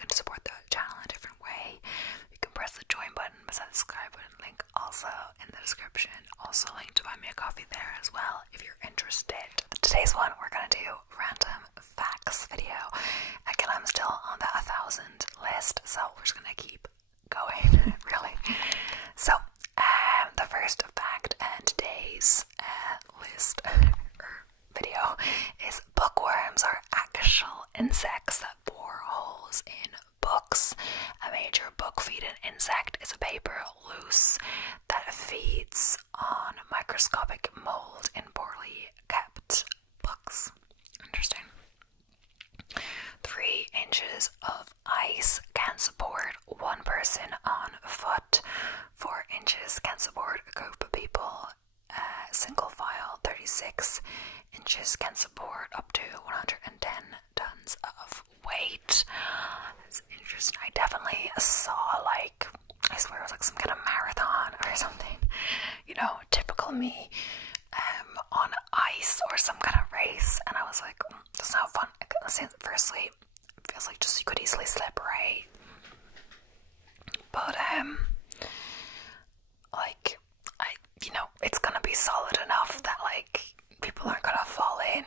looking to support the channel in a different way, you can press the join button beside the subscribe button, link also in the description. Also link to buy me a coffee there as well if you're interested. Today's one, we're gonna do random facts video. Again, I'm still on the 1,000 list, so we're just gonna keep going, really. So, the first fact and today's list video is bookworms are actual insects that bore holes in books. A major book-feeding insect is a paper loose that feeds on microscopic mold in poorly kept books. Interesting. 3 inches of ice can support one person on foot. 4 inches can support a group of people. Single file. 36 inches can support up to 110 tons of weight. That's interesting. I definitely saw, like, I swear it was like some kind of marathon or something, you know, typical me, on ice or some kind of race, and I was like, that's not fun. Firstly, it feels like just you could easily slip, right? But like, you know, it's gonna be solid enough that like people aren't gonna fall in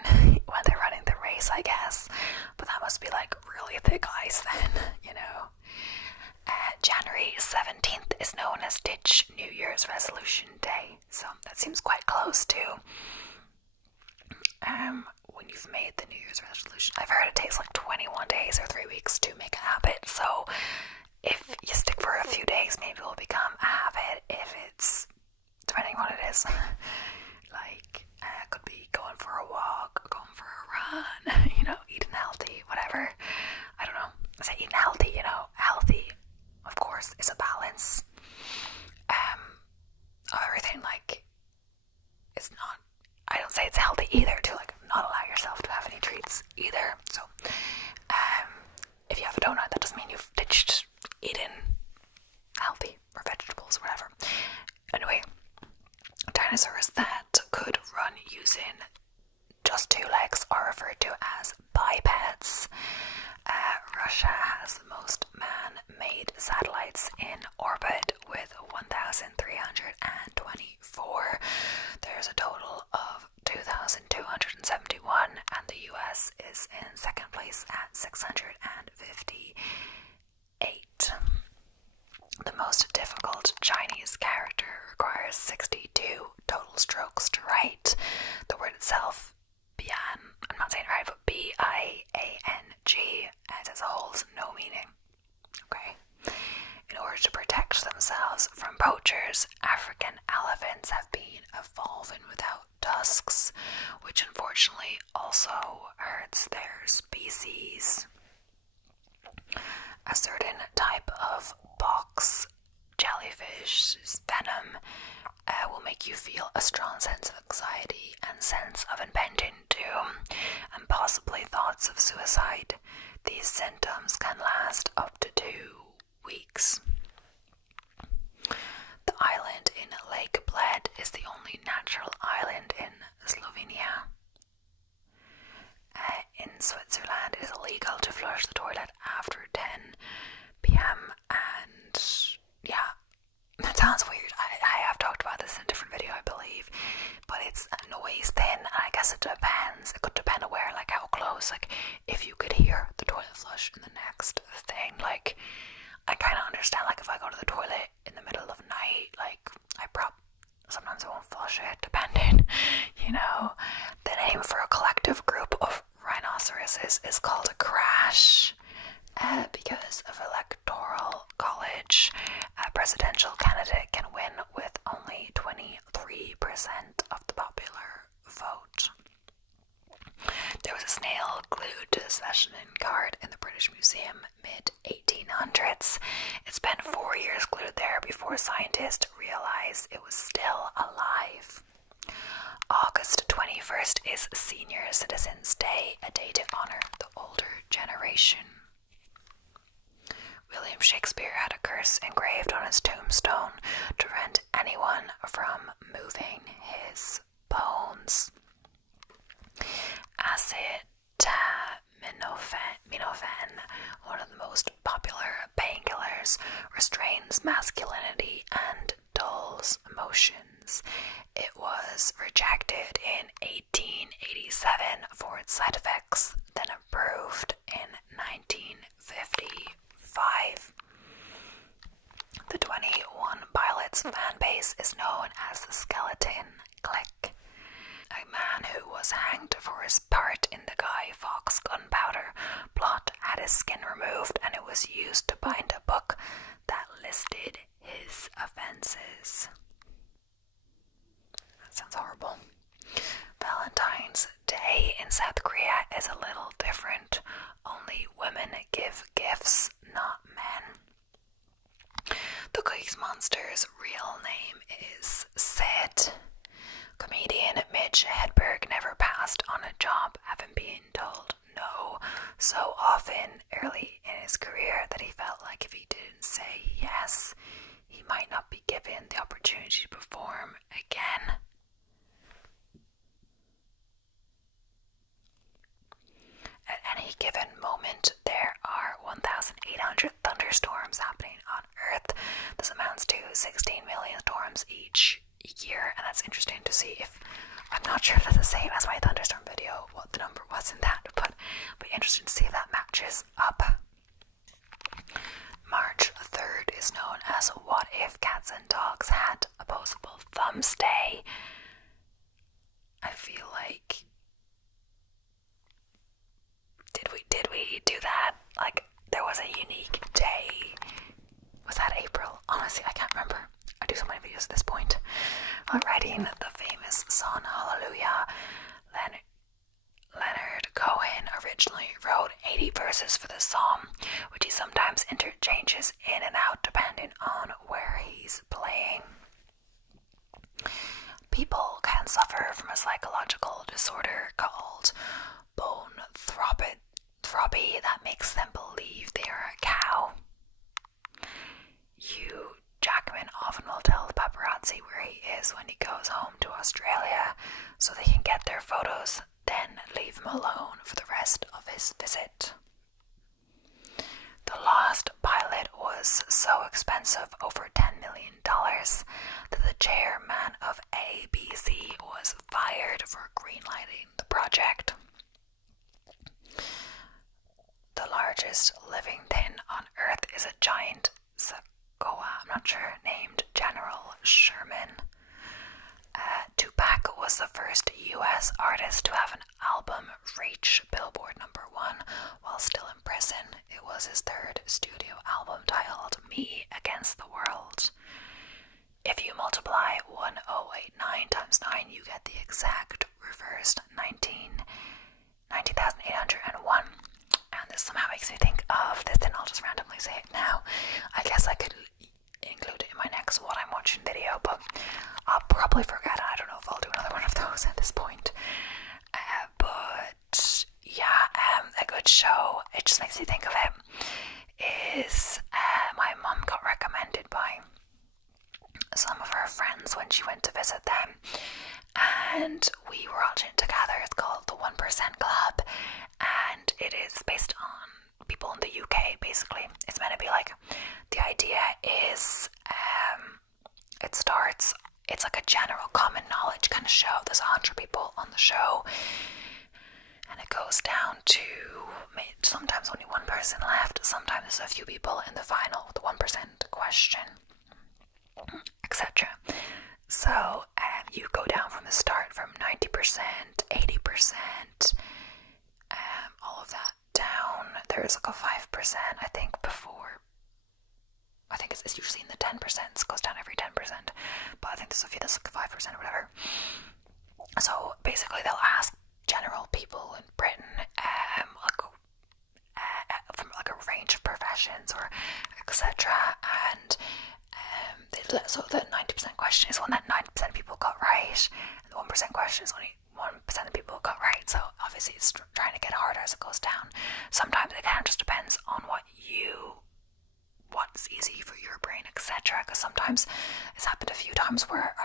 when they're running the race, I guess. But that must be like really thick ice then, you know. January 17th is known as Ditch New Year's Resolution Day, so that seems quite close to when you've made the New Year's resolution. I've heard it takes like 21 days or 3 weeks to make a habit, so if you stick for a few days, maybe it will become a habit. If it's, depending on what it is, like, could be going for a walk, going for a run, you know, eating healthy, whatever. I don't know. I say eating healthy, you know, healthy, of course, is a balance. Everything, like, it's not, I don't say it's healthy either to, like, not allow yourself to have any treats either. So, if you have a donut, that doesn't mean you've ditched eating healthy or vegetables or whatever. Anyway, dinosaurs that could run using just 2 legs are referred to as bipeds. Russia has the most man-made satellites in orbit with 1,324. There's a total of 2,271, and the US is in second place at 658. The most difficult Chinese character requires 62 total strokes to write. The word itself, Bian, I'm not saying it right, but B-I-A-N-G, as a whole has no meaning. Okay? In order to protect themselves from poachers, African elephants have been evolving without tusks, which unfortunately also hurts their species. A certain type of box jellyfish's venom will make you feel a strong sense of anxiety and sense of impending doom, and possibly thoughts of suicide. These symptoms can last up to 2 weeks. The island in Lake Bled is the only natural island in Slovenia. In Switzerland, it is illegal to flush the toilet after 10 p.m. and yeah, that sounds weird. I have talked about this in a different video, I believe, but it's a noise thing. I guess it depends. It could depend on where, like how close. Like if you could hear the toilet flush in the next thing, like I kind of understand. Like if I go to the toilet in the middle of the night, like sometimes I won't flush it, depending, you know. The name for a collective group of rhinoceroses is called a crash. Because of electoral college, a presidential candidate can win with only 23% of the popular vote. There was a snail glued to the specimen card in the British Museum mid-1800s. It spent 4 years glued there before scientists realized it was still alive. August 21st is Senior Citizens Day, a day to honor the older generation. William Shakespeare had a curse engraved on his tombstone to prevent anyone from moving his bones. Acetaminophen, one of the most removed and it was used to bind a book that listed his offences. That sounds horrible. Valentine's Day in South Korea is a little different. Only women give gifts, not men. The Cookie Monster's real name is Sid. Comedian Mitch Hedberg never passed on a job, having been told no so often early in his career that he felt like if he didn't say yes, he might not be given the opportunity to perform again. At any given moment, there are 1,800 thunderstorms happening on Earth. This amounts to 16 million storms each year, and that's interesting to see if, I'm not sure if that's the same as my thunderstorm video, what the number was in that, but it'll be interesting to see if that matches up. March 3rd is known as What If Cats and Dogs Had Opposable Thumbs Day. I feel like, did we do that? Like, there was a unique day. Was that April? Honestly, I can't remember. I do so many videos at this point. While writing the famous song Hallelujah, Leonard Cohen originally wrote 80 verses for the psalm, which he sometimes interchanges in and out depending on where he's playing. People can suffer from a psychological disorder called bone throbbing that makes them believe they are a cow. Hugh Jackman often will tell the paparazzi where he is when he goes home to Australia so they can get their photos, then leave him alone for the rest of his visit. The Lost pilot was so expensive, over $10 million, that the chairman of ABC was fired for greenlighting the project. The largest living thing on Earth is a giant sequoia, I'm not sure, named General Sherman. Tupac was the first US artist to have an album reach Billboard #1 while still in prison. It was his third studio album titled Me Against the World. If you multiply 1089 times 9, you get the exact reversed 19,801. And this somehow makes me think of this, and I'll just randomly say it now. I guess I could include it in my next What I'm Watching video, but I'll probably forget it. I don't know if I'll do another one of those at this point. But yeah, a good show, it just makes me think of it, is my mum got recommended by some of her friends when she went to visit them, and we were watching it together. It's called The 1% Club, and it is based on people in the UK, basically. It's meant to be like, the idea is, it's like a general common knowledge kind of show. There's 100 people on the show, and it goes down to sometimes only one person left, sometimes there's a few people in the final with the 1% question, etc. So you go down from the start from 90%, 80%, all of that down. There's like a 5%, I think, before. I think it's usually in the 10%, it goes down every 10%, but I think there's a few that's like 5% or whatever. So basically they'll ask general people in Britain, from like a range of professions or etc. And so the 90% question is one that 90% of people got right, and the 1% question is only 1% of people got right. So obviously it's trying to get harder as it goes down. Sometimes it kind of just depends on what's easy for your brain, etc. Because sometimes it's happened a few times where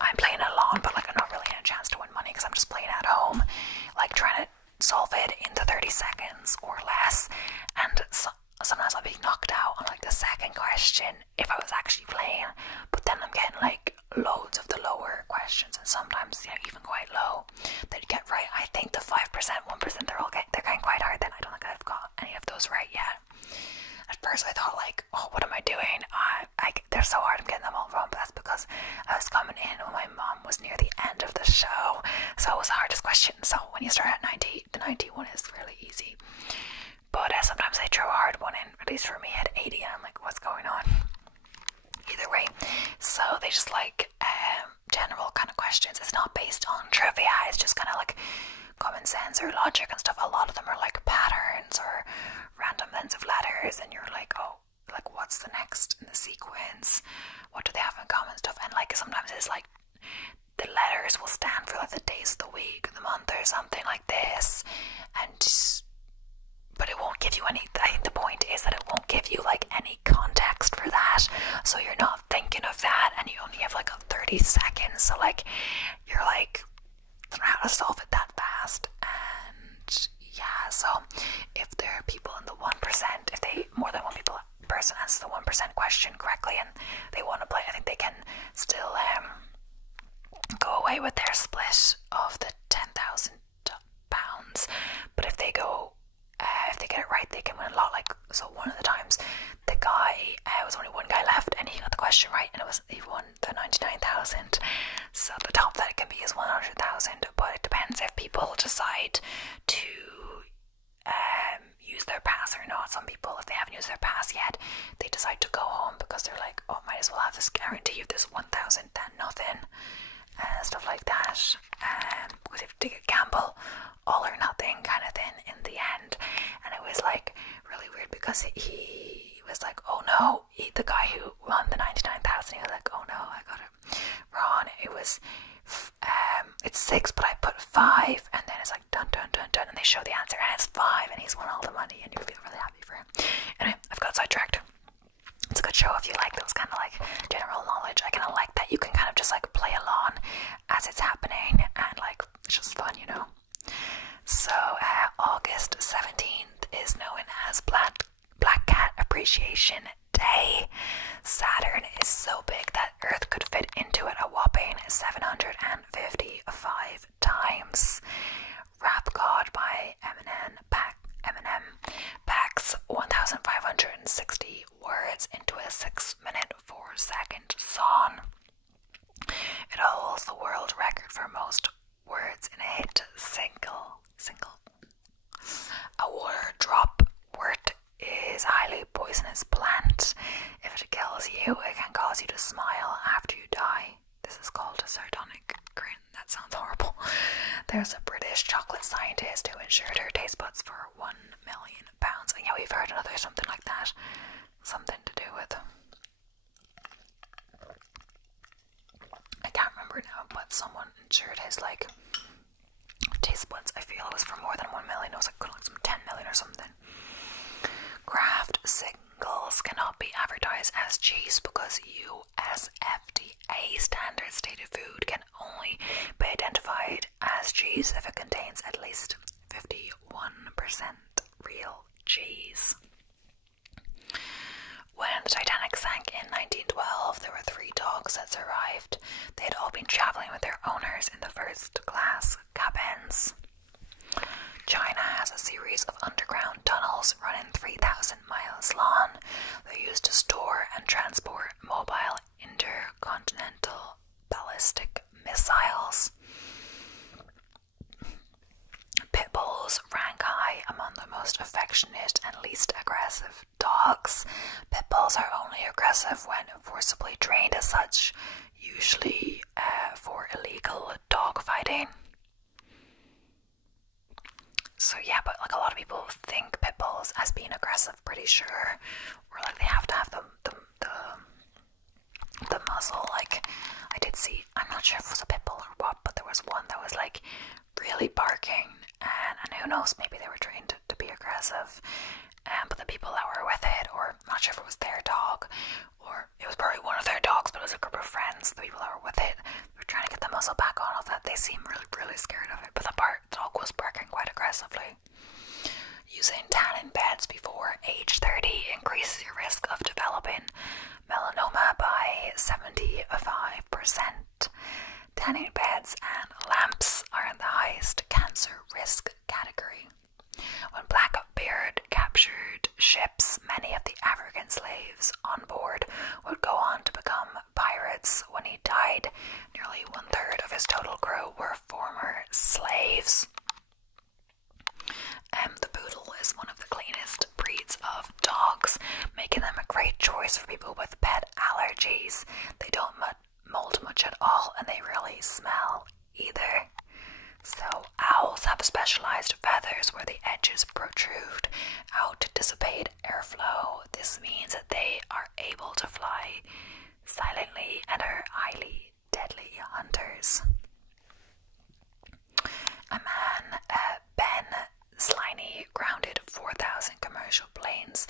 I'm playing alone, but like I'm not really getting a chance to win money because I'm just playing at home, like trying to solve it in the 30 seconds or less, and sometimes I'll be knocked out on like the second question if I was actually playing, but then I'm getting like loads of the lower questions, and sometimes even quite low that you get right. I think the 5%, 1%, they're getting quite hard. Then I don't think I've got any of those right yet. At first I thought like, oh, what am I doing? They're so hard, I'm getting them all wrong, but that's because I was coming in when my mom was near the end of the show, so it was the hardest question. So when you start at 90, the 91 is really easy. But sometimes I least for me at 80, and I'm like, what's going on? Either way, so they just like general kind of questions. It's not based on trivia, it's just kind of like common sense or logic and stuff. A lot of them are like patterns or random ends of letters, and you're like, oh, like what's the next in the sequence? What do they have in common stuff? And like sometimes it's like the letters will stand for like the days of the week, the month, or something like this, and but it won't give you any. I think the point is that it won't give you like any context for that, so you're not thinking of that, and you only have like 30 seconds. So like you're like, I don't know how to solve it that fast. And yeah, so if there are people in the 1%, if they more than one person answers the 1% question correctly and they want to play, I think they can still go away with their split of the £10,000. But if they go if they get it right, they can win a lot. Like, so one of the times the guy was only one guy left and he got the question right, and he won the 99,000. So the top that it can be is 100,000, but it depends if people decide to use their pass or not. Some people, if they haven't used their pass yet, they decide to go home because they're like, oh, might as well have this guarantee of this 1,000 than nothing, stuff like that. Because if they gamble, all or nothing kind of thing in the end. And it was like really weird because he was like, oh no, the guy who won the 99,000, he was like, oh no, I got it wrong. It was it's 6, but I put 5, and then it's like dun dun dun dun, and they show the answer and it's 5, and he's won all the money, and you feel really happy for him. Anyway, I've got sidetracked. It's a good show if you like those kind of like general knowledge. I kind of like that you can kind of just like play along as it's happening, and like it's just fun, you know. So August 17th is known as Black Cat Appreciation Day. Saturn is so big that Earth could fit into it a whopping 755 times. Rap God by Eminem packs 1,560 words into a 6-minute 4-second song. It holds the world record for most words in a hit single. A water drop wort is a highly poisonous plant. If it kills you, it can cause you to smile after you die. This is called a sardonic grin. That sounds horrible. There's a British chocolate scientist who insured her taste buds for £1 million. And yeah, we've heard another something like that. Something to do with, I can't remember now, but someone insured his like taste buds. I feel it was for more than 1 million. It was like some 10 million or something. Craft singles cannot be advertised as cheese because US FDA standard stated food can only be identified as cheese if it contains at least 51% real cheese. When the Titanic sank in 1912, there were 3 dogs that survived. They had all been traveling with their owners in the first class cabins. China has a series of underground tunnels running 3,000 miles long. They're used to store and transport mobile intercontinental ballistic missiles. Pit bulls rank high among the most affectionate and least aggressive dogs. Pit bulls are only aggressive when forcibly trained as such, usually for illegal dog fighting. So yeah, but like a lot of people think pit bulls as being aggressive, pretty sure, or like they have to have the muzzle. Like I did see, I'm not sure if it was a pit bull or what, but there was one that was like really barking, and who knows, maybe they were trained to be aggressive. But the people that were with it, or I'm not sure if it was their dog, or it was probably one of their dogs, but it was a group of friends, the people that were with it, were trying to get the muzzle back on of that. They seemed really scared of it, but the dog was barking quite aggressively. Using tannin beds before age 30 increases your risk of developing melanoma by 75%. Tanning beds and lamps are in the highest cancer risk category. When Blackbeard captured ships, many of the African slaves on board would go on to become pirates. When he died, nearly 1/3 of his total crew were former slaves. The poodle is one of the cleanest breeds of dogs. worse for people with pet allergies. They don't mold much at all, and they really smell either. So owls have specialized feathers where the edges protrude out to dissipate airflow. This means that they are able to fly silently and are highly deadly hunters. A man, Ben Sliney, grounded 4,000 commercial planes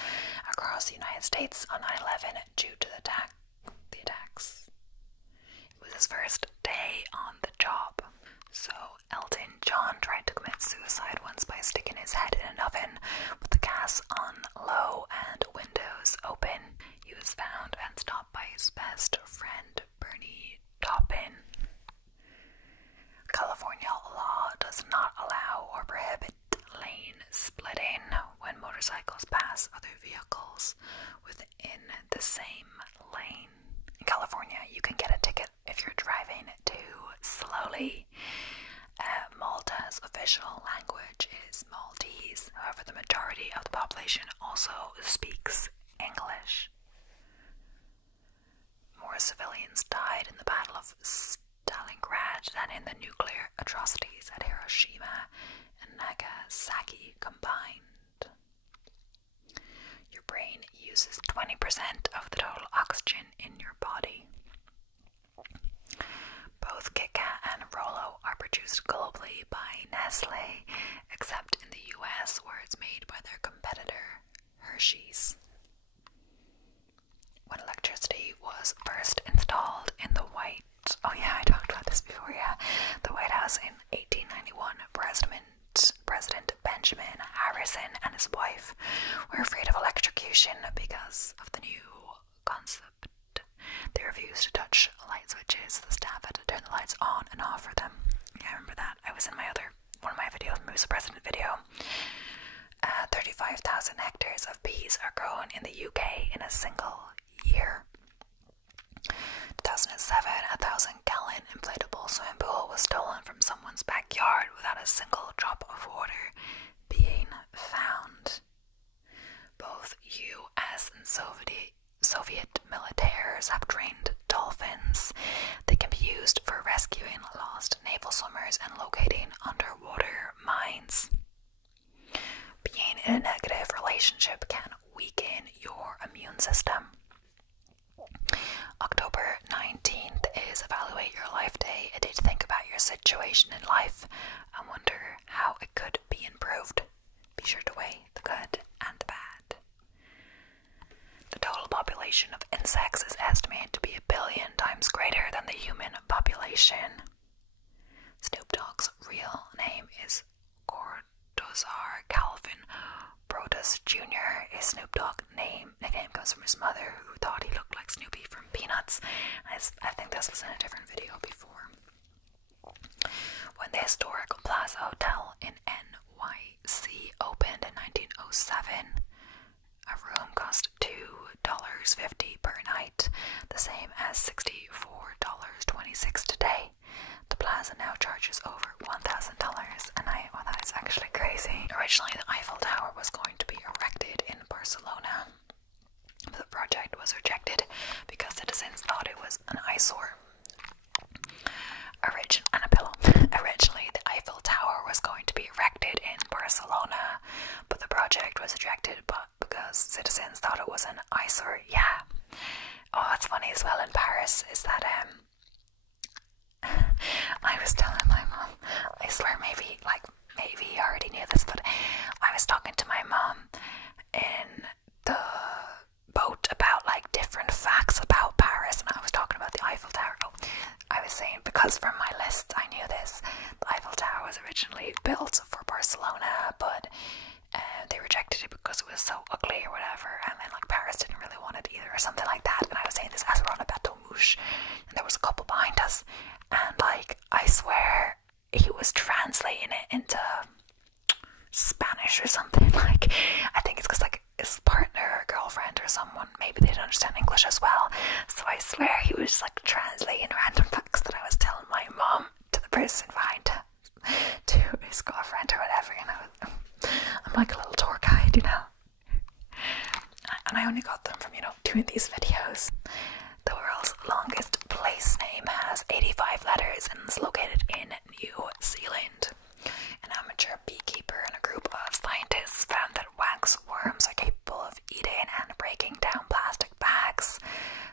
across the United States on 9/11 due to the attacks. It was his first day on the job. So Elton John tried to commit suicide once by sticking his head in an oven with the gas on low and windows open. He was found and stopped by his best friend, Bernie Taupin. California law does not allow or prohibit lane splitting when motorcycles pass other vehicles within the same lane. In California, you can get a ticket if you're driving too slowly. Malta's official language is Maltese. However, the majority of the population also speaks English. More civilians died in the Battle of Stalingrad than in the nuclear atrocities at Hiroshima and Nagasaki combined. Your brain uses 20% of the total oxygen in your body. Both Kit Kat and Rolo are produced globally by Nestle, except in the US where it's made by their competitor, Hershey's. When electricity was first installed in the White House in 1891, President Benjamin Harrison and his wife were afraid of electrocution because of the new concept. They refused to touch light switches. The staff had to turn the lights on and off for them. Yeah, I remember that. I was in one of my videos, Moose the President video. 35,000 hectares of peas are grown in the UK in a single year. 2007, a 1,000-gallon inflatable swimming pool was stolen from someone's backyard without a single drop of water being found. Both US and Soviet militaires have trained dolphins. They can be used for rescuing lost naval swimmers and locating underwater mines. Being in a negative relationship can weaken your immune system. October 19th is Evaluate Your Life Day, a day to think about your situation in life and wonder how it could be improved. Be sure to weigh the good and the bad. The total population of insects is estimated to be 1 billion times greater than the human population. Snoop Dogg's real name is Cortozar Calvin Broadus Jr. His Snoop Dogg nickname comes from his mother, who thought he looked like Snoopy from Peanuts. I think this was in a different video before. When the historic Plaza Hotel in NYC opened in 1907, a room cost $2.50 per night, the same as $64.26 today. The plaza now charges over $1,000 a night. Well, that is actually crazy. Originally, the Eiffel Tower was going to be erected in Barcelona, but the project was rejected because citizens thought it was an eyesore. Originally, the Eiffel Tower was going to be erected in Barcelona, but the project was rejected because citizens thought it was an eyesore. Yeah. Oh, what's funny as well in Paris is that I was telling my mom, I swear maybe you already knew this, but I was talking to my mom in the boat about different facts about Paris, and I was talking about the Eiffel Tower. Oh, I was saying, because from my list I knew this, the Eiffel Tower was originally built for Barcelona, but they rejected it because it was so ugly or whatever, and then Paris didn't really want it either or something like that. And I was saying this as we were on a bateau mouche, and there was a couple behind us, and I swear he was translating it into Spanish or something. I think it's because his partner or girlfriend or someone, maybe they didn't understand English as well, so I swear he was translating random facts that I was telling my mom to the person behind to his girlfriend or whatever, I'm like a little tour guide, And I only got them from, doing these videos. The world's longest place name has 85 letters and is located in New Zealand. An amateur beekeeper and a group of scientists found that wax worms are capable of eating and breaking down plastic bags.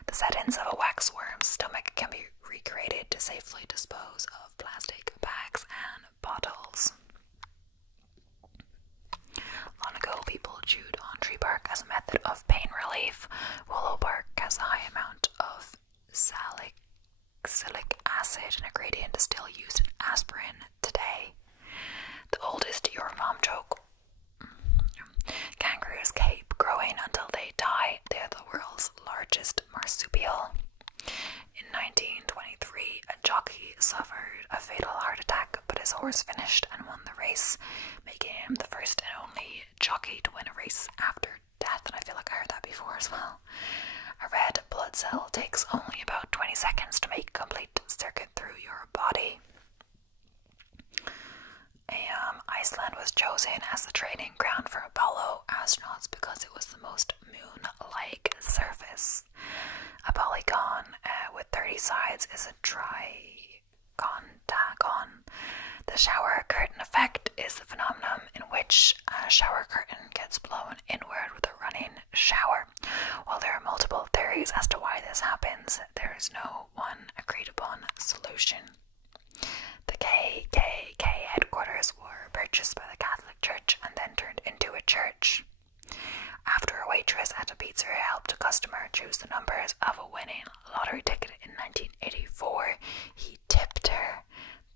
The settings of a wax worm's stomach can be recreated to safely dispose of plastic bags and bottles. Long ago, people chewed on tree bark as a method of pain relief. Willow bark has a high amount of salicylic acid, an ingredient still used in aspirin today. The oldest your mom joke. Kangaroos keep growing until they die. They are the world's largest marsupial. In 1923, a jockey suffered a fatal heart attack, but his horse finished and won the race, making him the first and only jockey to win a race after death. And I feel like I heard that before as well. A red blood cell takes only about 20 seconds to make a complete circuit through your body. Iceland was chosen as the training ground for Apollo astronauts because it was the most moon-like surface. A polygon with 30 sides is a trigontagon. The shower curtain effect is the phenomenon in which a shower curtain gets blown inward with a running shower. While there are multiple theories as to why this happens, there is no one agreed upon solution. The KKK headquarters were purchased by the Catholic Church and then turned into a church. After a waitress at a pizzeria helped a customer choose the numbers of a winning lottery ticket in 1984, he tipped her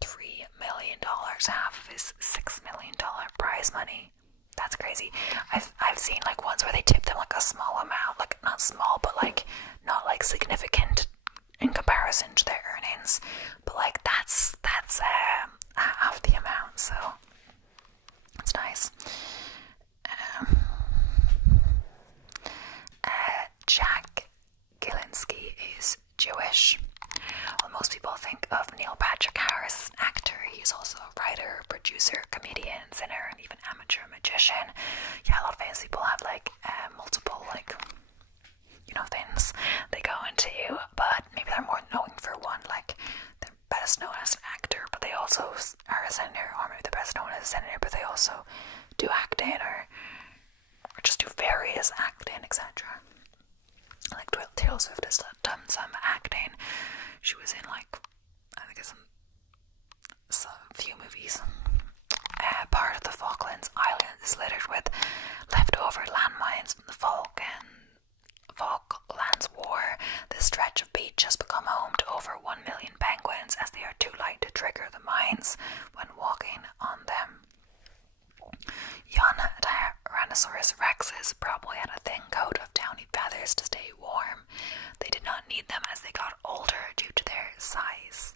$3 million, half of his $6 million prize money. That's crazy. I've seen like ones where they tip them like a small amount, like not small, but like not like significant in comparison to their earnings, but like that's half the amount, so it's nice. Jack Gilinsky is Jewish. Well, most people think of Neil Patrick Harris as an actor. He's also a writer, producer, comedian, singer, and even amateur magician. Yeah, a lot of famous people have like multiple things they go into, but maybe they're more known for one, like they're best known as an actor, but they also are a senator, or maybe they're best known as a senator, but they also do acting or just do various acting, etc. Like Taylor Swift has done some acting. She was in like, I think it's a few movies. Part of the Falklands Islands is littered with leftover landmines from the Falklands War. This stretch of beach has become home to over 1 million penguins as they are too light to trigger the mines when walking on them. Young Tyrannosaurus rexes probably had a thin coat of downy feathers to stay warm. They did not need them as they got older due to their size.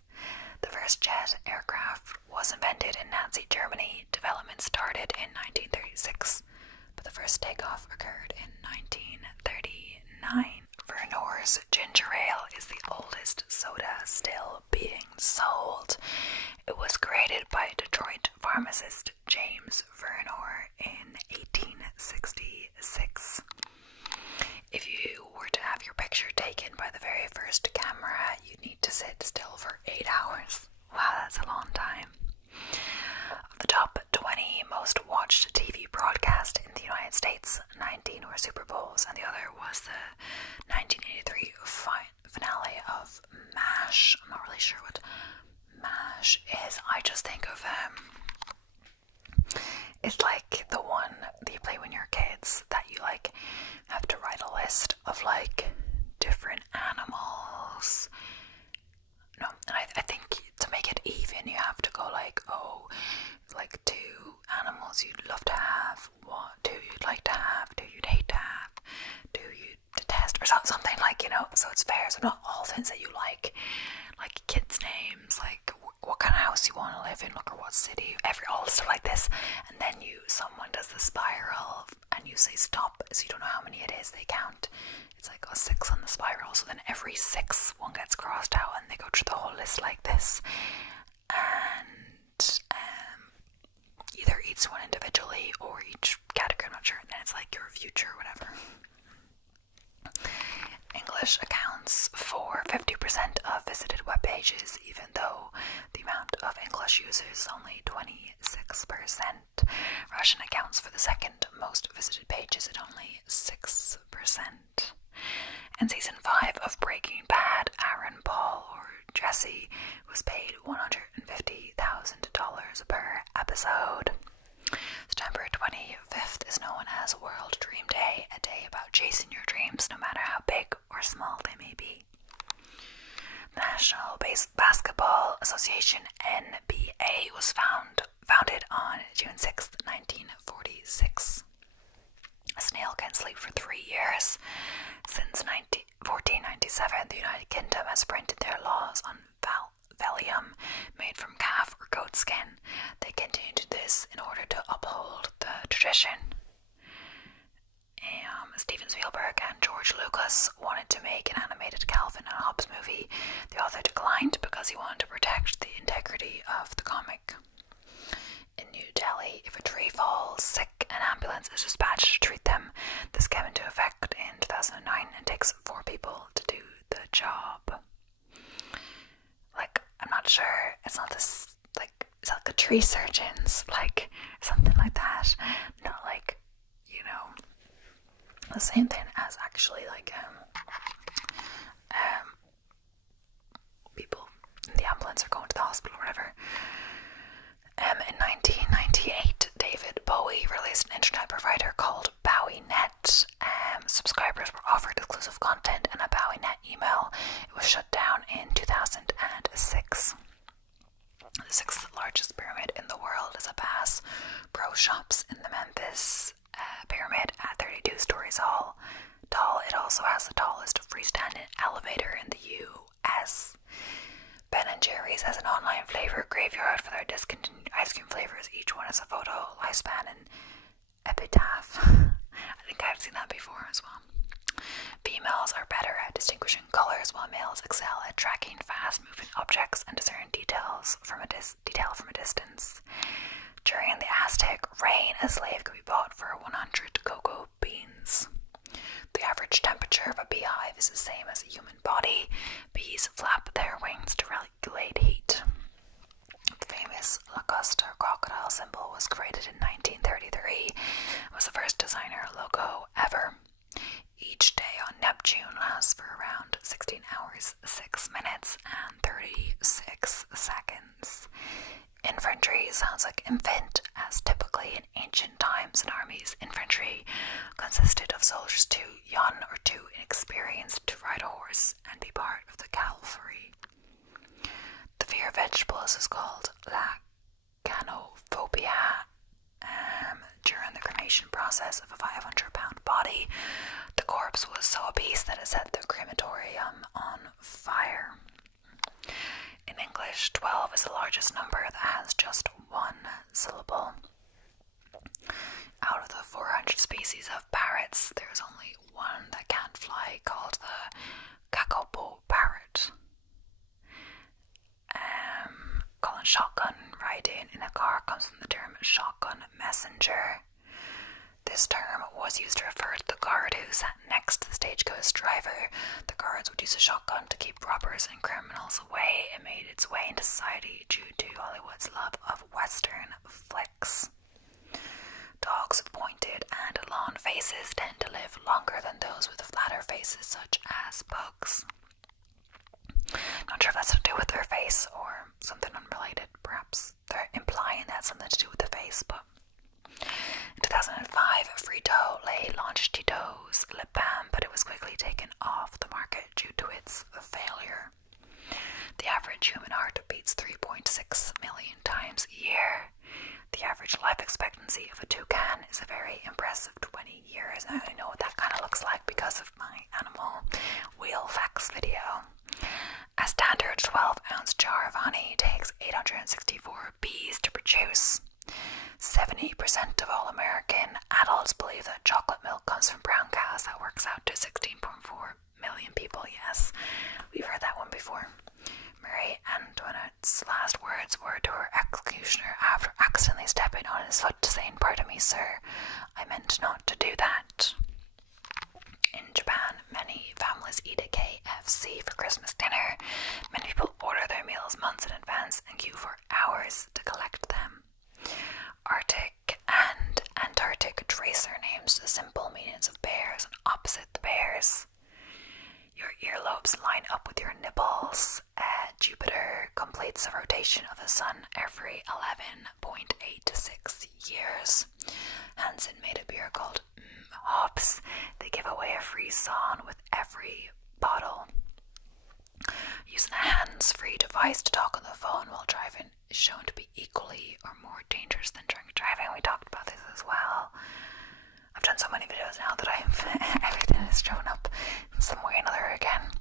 The first jet aircraft was invented in Nazi Germany. Development started in 1936, but the first takeoff occurred in 1939. Vernor's ginger ale is the oldest soda still being sold. It was created by Detroit pharmacist James Vernor in 1866. If you were to have your picture taken by the very first camera, you need to sit still for 8 hours. Wow, that's a long time. Of the top 20 most watched TV broadcasts in the United States, 19 were Super Bowls, and the other was the 1983 finale of MASH. I'm not really sure what MASH is. I just think of it's like the one that you play when you're kids, that you like have to write a list of like different animals. No, and I think to make it even, you have to go like, oh, like 2 animals you'd love to have, 2 you'd like to have, 2 you'd hate to have, 2 you detest, or something like, so it's fair. So not all things that you like kids' names, like what kind of house you want to live in, like, or what city, all stuff like this. And then someone does the spiral, and you say stop, so you don't know how many it is. They count. It's like a 6 on the spiral, so then every 6 one gets crossed out, and they go through the whole list like this. And either each one individually or each category, I'm not sure, and then it's like your future or whatever. English accounts for 50% of visited web pages, even though the amount of English users is only 26%. Russian accounts for the second most visited pages at only 6%. In season 5 of Breaking Bad, Aaron Paul, or Jesse, was paid $150,000 per episode. September 25th is known as World Dream Day, a day about chasing your dreams no matter how big or small they may be. National Basketball Association, NBA, was founded on June 6, 1946. A snail can sleep for 3 years. Since 1497, the United Kingdom has printed their laws on vellum made from calf or goat skin. They continue to do this in order to uphold the tradition. Steven Spielberg and George Lucas wanted to make an animated Calvin and Hobbes movie. The author declined because he wanted to protect the integrity of the comic. In New Delhi, if a tree falls sick, an ambulance is dispatched to treat them. This came into effect in 2009 and takes 4 people to do the job. Like, I'm not sure, it's not this, like, it's like the tree surgeons, like, something like that. Not like, you know, the same thing as actually, like, people in the ambulance are going to the hospital or whatever. In 1998, David Bowie released an internet provider called BowieNet. Subscribers were offered exclusive content and a BowieNet email. It was shut down in 2006. The 6th largest pyramid in the world is a Bass Pro Shops in the Memphis pyramid at 32 stories tall. It also has the tallest freestanding elevator in the US. Ben & Jerry's has an online flavor graveyard for their discontinued ice cream flavors. Each one has a photo, lifespan, and epitaph. I think I've seen that before as well. Females are better at distinguishing colors, while males excel at tracking fast-moving objects and discerning detail from a distance. During the Aztec reign, a slave could be bought for 100 cocoa beans. The average temperature of a beehive is the same as a human body. Bees flap their wings to regulate heat. The famous Lacoste crocodile symbol was created in 1933. It was the first designer logo ever. Each day on Neptune lasts for around 16 hours, 6 minutes, and 36 seconds. Infantry sounds like infant, as typically in ancient times an army's infantry consisted of soldiers too young or too inexperienced to ride a horse and be part of the cavalry. The fear of vegetables is called lacanophobia. During the cremation process of a 500-pound body, the corpse was so obese that it set the crematorium on fire. In English, 12 is the largest number that has just one syllable. Out of the 400 species of parrots, there is only one that can't fly, called the Kakapo parrot. Calling shotgun riding in a car comes from the term shotgun messenger. This term was used to refer to the guard who sat next to the stagecoach driver. The guards would use a shotgun to keep robbers and criminals away. It made its way into society due to Hollywood's love of Western flicks. Dogs with pointed and long faces tend to live longer than those with flatter faces, such as pugs. Not sure if that's to do with their face or something unrelated. Perhaps they're implying that's something to do with the face, but in 2005, Frito-Lay launched Tito's lip balm, but it was quickly taken off the market due to its failure. The average human heart beats 3.6 million times a year. The average life expectancy of a toucan is a very impressive 20 years. And I know what that kind of looks like because of my animal wheel facts video. A standard 12-ounce jar of honey takes 864 bees to produce. 70% of all American adults believe that chocolate milk comes from brown cows. That works out to 16.4 million people. Yes, we've heard that one before. Marie Antoinette's last words were to her executioner after accidentally stepping on his foot, saying, "Pardon me, sir, I meant not to do that." In Japan, many families eat a cake jobs line up with your nipples. Jupiter completes a rotation of the Sun every 11.86 years. Hansen made a beer called Hops. They give away a free song with every bottle. Using a hands-free device to talk on the phone while driving is shown to be equally or more dangerous than drink driving. We talked about this as well. I've done so many videos now that everything is shown up in some way or another again.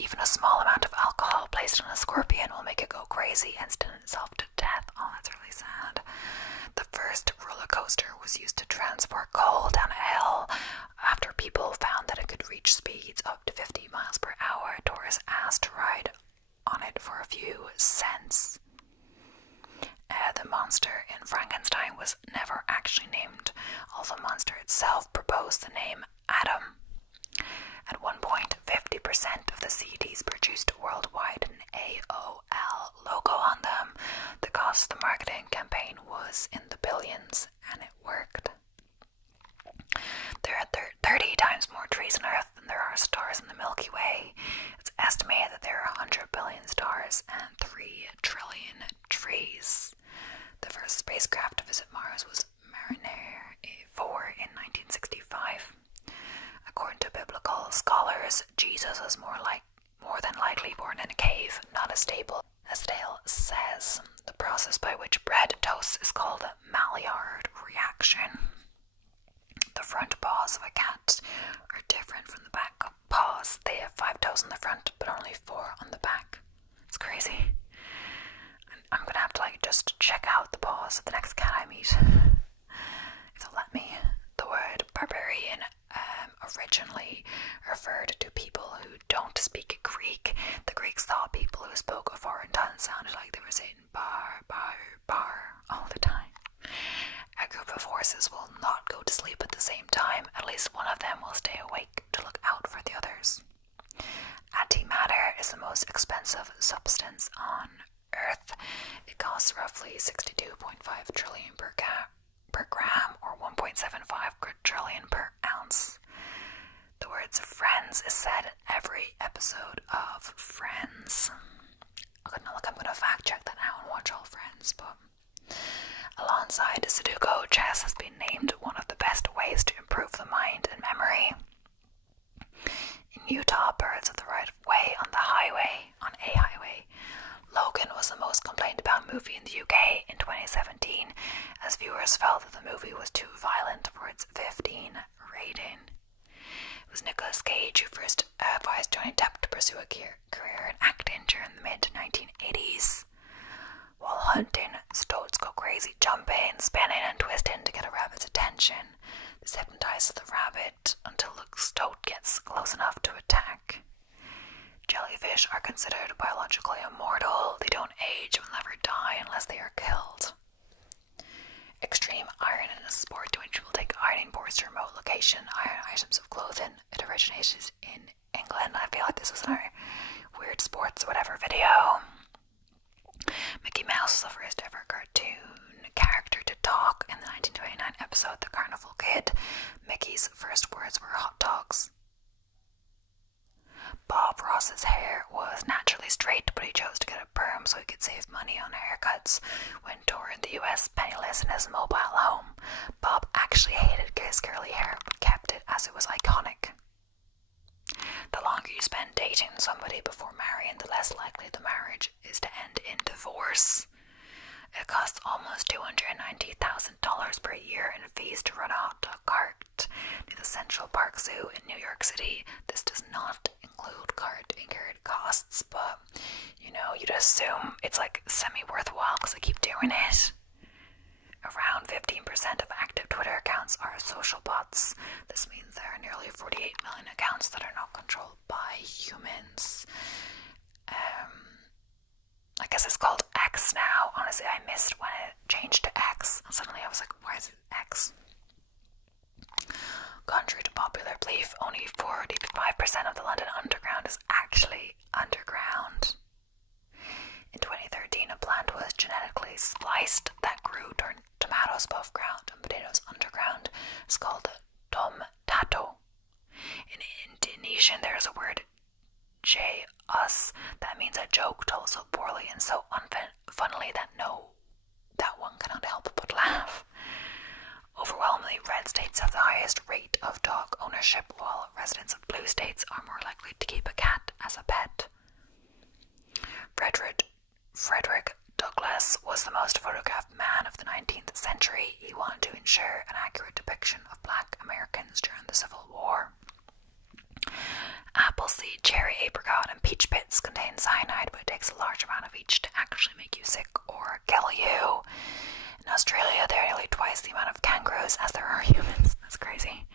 Even a small amount of alcohol placed on a scorpion will make it go crazy and stun itself to death. Oh, that's really sad. The first roller coaster was used to transport coal down a hill. After people found that it could reach speeds up to 50 miles per hour, tourists asked to ride on it for a few cents. The monster in Frankenstein was never actually named, although the monster itself proposed the name Adam. At one point, 50% of the CDs produced worldwide had an AOL logo on them. The cost of the marketing campaign was in the billions, and it worked. There are 30 times more trees on Earth than there are stars in the Milky Way. It's estimated that there are 100 billion stars and 3 trillion trees. The first spacecraft to visit Mars was Mariner 4 in 1965. According to biblical scholars, Jesus was more than likely born in a cave, not a stable. As the tale says, the process by which bread toasts is called a Maillard reaction. The front paws of a cat are different from the back paws. They have 5 toes on the front, but only 4 on the back. It's crazy. I'm gonna have to just check out the paws of the next cat I meet, if they'll let me. The word barbarian originally referred to people who don't speak Greek. The Greeks thought people who spoke a foreign tongue sounded like they were saying bar, bar, bar all the time. A group of horses will not go to sleep at the same time. At least one of them will stay awake to look out for the others. Antimatter is the most expensive substance on Earth. It costs roughly 62.5 trillion per gram, or 1.75 quadrillion per ounce. The words Friends is said in every episode of Friends. I'm gonna fact check that now and watch all Friends, but alongside Sudoku, chess has been named one of the best ways to improve the mind and memory. In Utah, birds have the right of way on a highway. Logan was the most complained about movie in the UK in 2017, as viewers felt that the movie was too violent for its 15 rating. It was Nicolas Cage who first advised Johnny Depp to pursue a career in acting during the mid-1980s. While hunting, stoats go crazy, jumping, spinning and twisting to get a rabbit's attention. This hypnotizes the rabbit until the stoat gets close enough to attack. Jellyfish are considered biologically immortal. They don't age and will never die unless they are killed. Extreme ironing is a sport to which people take ironing boards to remote location, iron items of clothing. It originated in England. I feel like this was in our weird sports or whatever video. Mickey Mouse was the first ever cartoon character to talk in the 1929 episode The Carnival Kid. Mickey's first words were hot dogs. Bob Ross's hair was naturally straight, but he chose to get a perm so he could save money on haircuts. When touring the US penniless in his mobile home, Bob actually hated his curly hair, but kept it as it was iconic. The longer you spend dating somebody before marrying, the less likely the marriage is to end in divorce. It costs almost $290,000 per year in fees to run a hot dog cart near the Central Park Zoo in New York City. This does not include cart incurred costs, but you'd assume it's semi-worthwhile because I keep doing it. Around 15% of active Twitter accounts are social bots. This means there are nearly 48 million accounts that are not controlled by humans. I guess it's called X now. Honestly, I missed when it changed to X. And suddenly I was like, why is it X? Contrary to popular belief, only 45% of the London Underground is actually underground. In 2013, a plant was genetically spliced that grew tomatoes above ground and potatoes underground. It's called tom tato. In Indonesian, there is a word us. That means a joke told so poorly and so unfunnily that that one cannot help but laugh. Overwhelmingly, red states have the highest rate of dog ownership, while residents of blue states are more likely to keep a cat as a pet. Frederick Douglass was the most photographed man of the 19th century. He wanted to ensure an accurate depiction of black Americans during the Civil War. Apple seed, cherry, apricot, and peach pits contain cyanide, but it takes a large amount of each to actually make you sick or kill you. In Australia, there are nearly twice the amount of kangaroos as there are humans. That's crazy.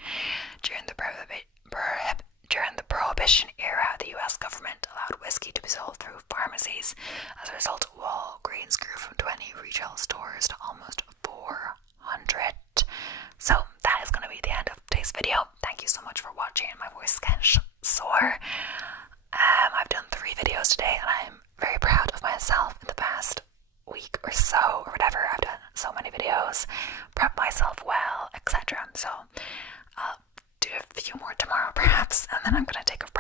During the Prohibition era, the US government allowed whiskey to be sold through pharmacies. As a result, Walgreens grew from 20 retail stores to almost 400. So that is going to be the end of today's video. Thank you so much for watching. My voice is kind of sore. I've done 3 videos today, and I'm very proud of myself. In the past week or so, or whatever, I've done so many videos, prep myself well, etc. So I'll do a few more tomorrow perhaps, and then I'm going to take a